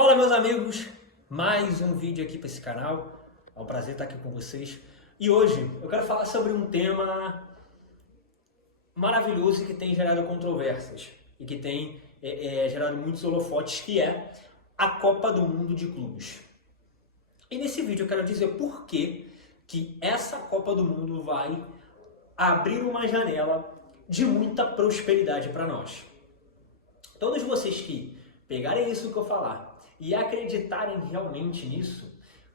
Fala, meus amigos, mais um vídeo aqui para esse canal. É um prazer estar aqui com vocês. E hoje eu quero falar sobre um tema maravilhoso que tem gerado controvérsias e que tem gerado muitos holofotes, que é a Copa do Mundo de Clubes. E nesse vídeo eu quero dizer por que essa Copa do Mundo vai abrir uma janela de muita prosperidade para nós. Todos vocês que pegarem isso que eu falar e acreditarem realmente nisso,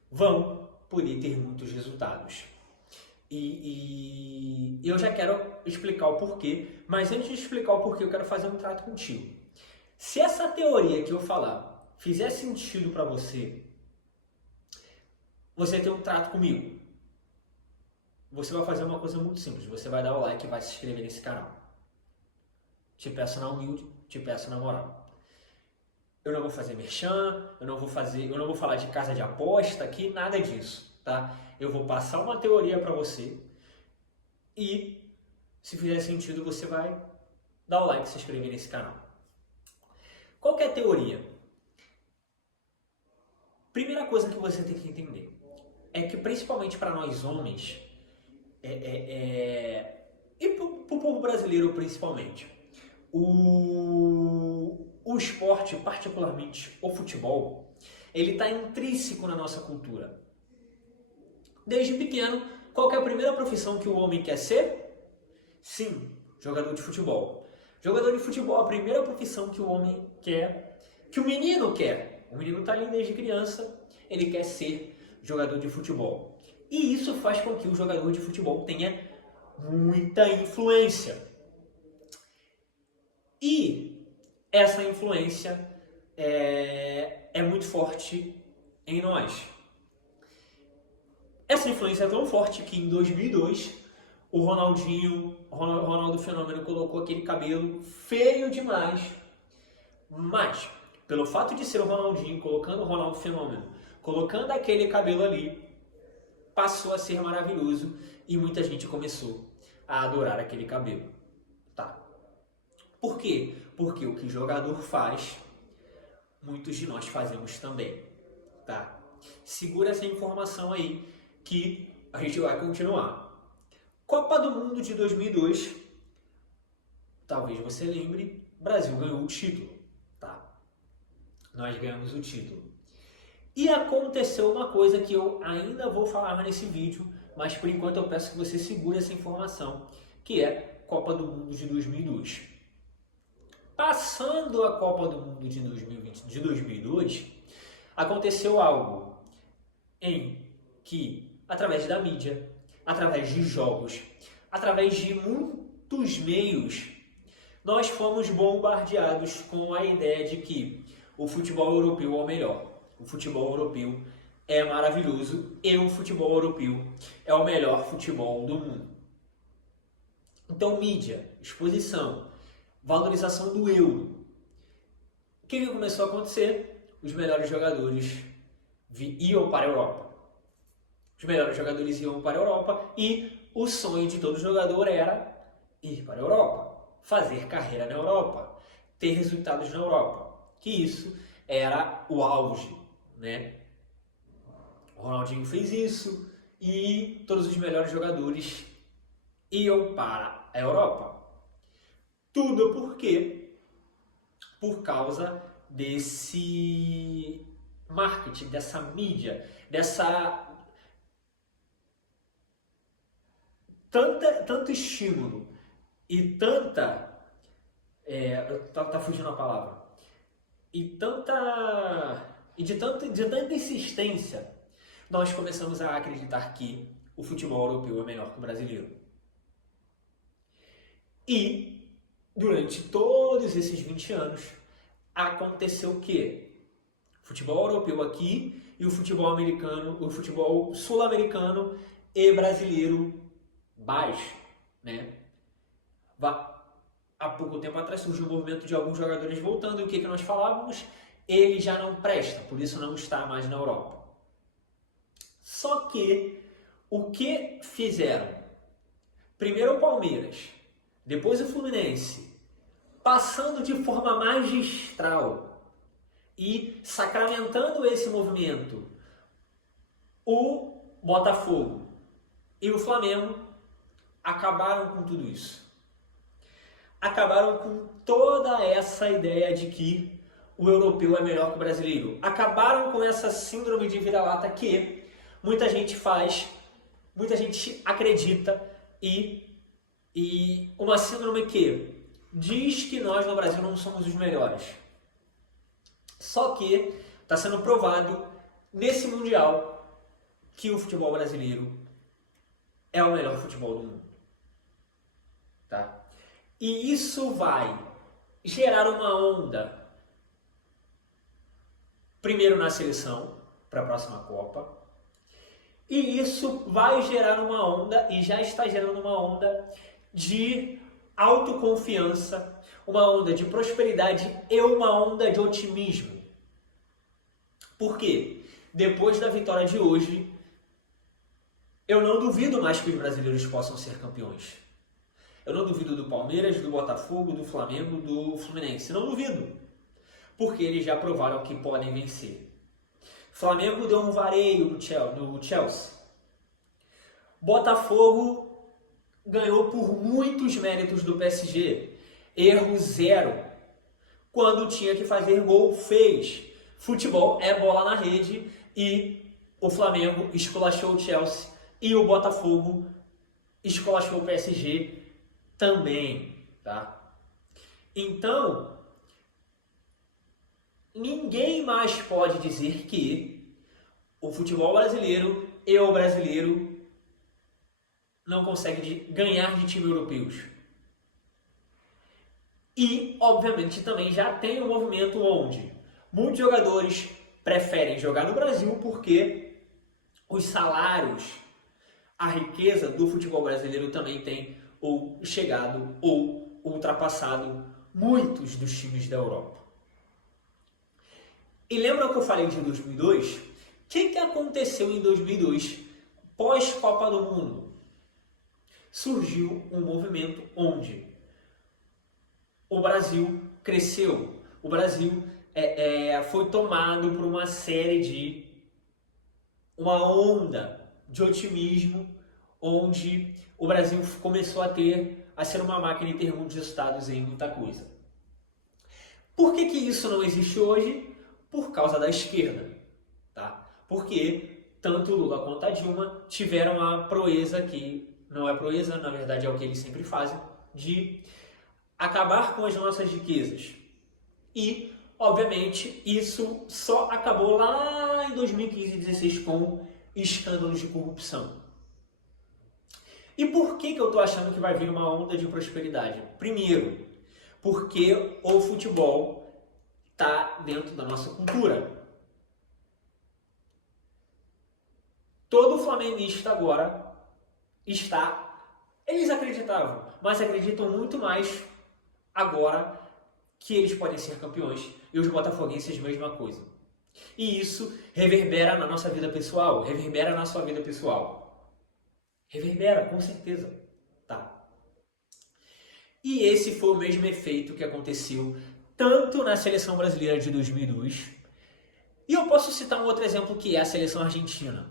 vão poder ter muitos resultados. E eu já quero explicar o porquê, mas antes de explicar o porquê, eu quero fazer um trato contigo. Se essa teoria que eu falar fizer sentido para você, você tem um trato comigo. Você vai fazer uma coisa muito simples, você vai dar o like e vai se inscrever nesse canal. Te peço na humilde, te peço na moral. Eu não vou fazer merchan, eu não vou falar de casa de aposta aqui, nada disso, tá? Eu vou passar uma teoria para você e, se fizer sentido, você vai dar o like e se inscrever nesse canal. Qual que é a teoria? Primeira coisa que você tem que entender é que, principalmente para nós homens, e para o povo brasileiro principalmente, o esporte, particularmente o futebol, ele está intrínseco na nossa cultura. Desde pequeno, qual que é a primeira profissão que o homem quer ser? Sim, jogador de futebol. Jogador de futebol é a primeira profissão que o homem quer, que o menino quer. O menino está ali desde criança, ele quer ser jogador de futebol. E isso faz com que o jogador de futebol tenha muita influência. E essa influência é muito forte em nós. Essa influência é tão forte que em 2002 o Ronaldo Fenômeno colocou aquele cabelo feio demais. Mas, pelo fato de ser o Ronaldinho colocando o Ronaldo Fenômeno, colocando aquele cabelo ali, passou a ser maravilhoso e muita gente começou a adorar aquele cabelo. Tá. Por quê? Porque o que o jogador faz, muitos de nós fazemos também, tá? Segura essa informação aí que a gente vai continuar. Copa do Mundo de 2002, talvez você lembre, o Brasil ganhou o título, tá? Nós ganhamos o título. E aconteceu uma coisa que eu ainda vou falar nesse vídeo, mas por enquanto eu peço que você segure essa informação, que é Copa do Mundo de 2002. Passando a Copa do Mundo de 2002, aconteceu algo em que, através da mídia, através de jogos, através de muitos meios, nós fomos bombardeados com a ideia de que o futebol europeu é o melhor. O futebol europeu é maravilhoso e o futebol europeu é o melhor futebol do mundo. Então, mídia, exposição, valorização do euro. O que começou a acontecer? Os melhores jogadores iam para a Europa. Os melhores jogadores iam para a Europa e o sonho de todo jogador era ir para a Europa, fazer carreira na Europa, ter resultados na Europa. Que isso era o auge, né? O Ronaldinho fez isso e todos os melhores jogadores iam para a Europa. Tudo por quê? Por causa desse marketing, dessa mídia, tanto estímulo e tanta... tá fugindo a palavra. E de tanta insistência, nós começamos a acreditar que o futebol europeu é melhor que o brasileiro. E durante todos esses 20 anos, aconteceu o quê? Futebol europeu aqui e o futebol americano, o futebol sul-americano e brasileiro baixo, né? Há pouco tempo atrás surgiu o movimento de alguns jogadores voltando, e o que nós falávamos? Ele já não presta, por isso não está mais na Europa. Só que, o que fizeram? Primeiro o Palmeiras, depois o Fluminense, passando de forma magistral E sacramentando esse movimento, o Botafogo e o Flamengo acabaram com tudo isso. Acabaram com toda essa ideia de que o europeu é melhor que o brasileiro. Acabaram com essa síndrome de vira-lata que muita gente faz, muita gente acredita e uma síndrome que diz que nós no Brasil não somos os melhores. Só que está sendo provado nesse Mundial que o futebol brasileiro é o melhor futebol do mundo. Tá? E isso vai gerar uma onda, primeiro na seleção, para a próxima Copa, e isso vai gerar uma onda, e já está gerando uma onda de autoconfiança, uma onda de prosperidade e uma onda de otimismo. Por quê? Depois da vitória de hoje, eu não duvido mais que os brasileiros possam ser campeões. Eu não duvido do Palmeiras, do Botafogo, do Flamengo, do Fluminense. Não duvido. Porque eles já provaram que podem vencer. Flamengo deu um vareio no Chelsea. Botafogo ganhou por muitos méritos do PSG. Erro zero. Quando tinha que fazer gol, fez. Futebol é bola na rede e o Flamengo esculachou o Chelsea e o Botafogo esculachou o PSG também, tá? Então, ninguém mais pode dizer que o futebol brasileiro e o brasileiro não conseguem ganhar de times europeus. E, obviamente, também já tem um movimento onde muitos jogadores preferem jogar no Brasil porque os salários, a riqueza do futebol brasileiro também tem ou chegado ou ultrapassado muitos dos times da Europa. E lembra que eu falei de 2002? O que aconteceu em 2002, pós-Copa do Mundo? Surgiu um movimento onde o Brasil cresceu, o Brasil foi tomado por uma série de uma onda de otimismo, onde o Brasil começou a ser uma máquina em termos de resultados em muita coisa. Por que isso não existe hoje? Por causa da esquerda, tá? Porque tanto Lula quanto a Dilma tiveram a proeza, que não é proeza, na verdade é o que eles sempre fazem, de acabar com as nossas riquezas. E, obviamente, isso só acabou lá em 2015 e 2016 com escândalos de corrupção. E por que eu estou achando que vai vir uma onda de prosperidade? Primeiro, porque o futebol está dentro da nossa cultura. Todo flamenguista agora eles acreditavam, mas acreditam muito mais agora que eles podem ser campeões. E os botafoguenses, mesma coisa. E isso reverbera na nossa vida pessoal, reverbera na sua vida pessoal. Reverbera, com certeza. Tá. E esse foi o mesmo efeito que aconteceu tanto na seleção brasileira de 2002. E eu posso citar um outro exemplo que é a seleção argentina.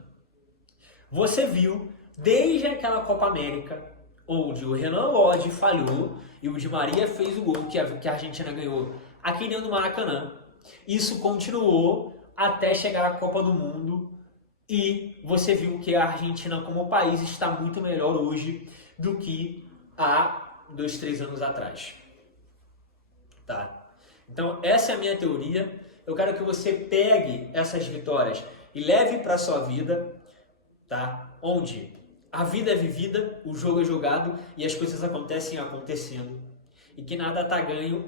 Você viu, desde aquela Copa América, onde o Renan Lodge falhou e o Di Maria fez o gol que a Argentina ganhou aqui dentro do Maracanã. Isso continuou até chegar à Copa do Mundo e você viu que a Argentina como país está muito melhor hoje do que há 2, 3 anos atrás. Tá? Então essa é a minha teoria. Eu quero que você pegue essas vitórias e leve para a sua vida, tá? Onde a vida é vivida, o jogo é jogado e as coisas acontecem acontecendo. E que nada está ganho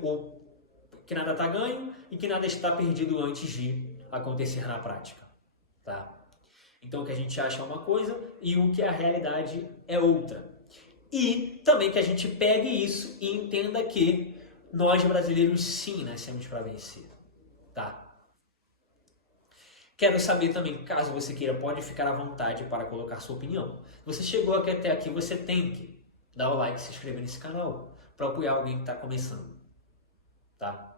e que nada está perdido antes de acontecer na prática, tá? Então o que a gente acha é uma coisa e o que a realidade é outra. E também que a gente pegue isso e entenda que nós brasileiros sim nascemos para vencer, tá? Quero saber também, caso você queira, pode ficar à vontade para colocar sua opinião. Você chegou até aqui, você tem que dar o like, se inscrever nesse canal para apoiar alguém que está começando, tá?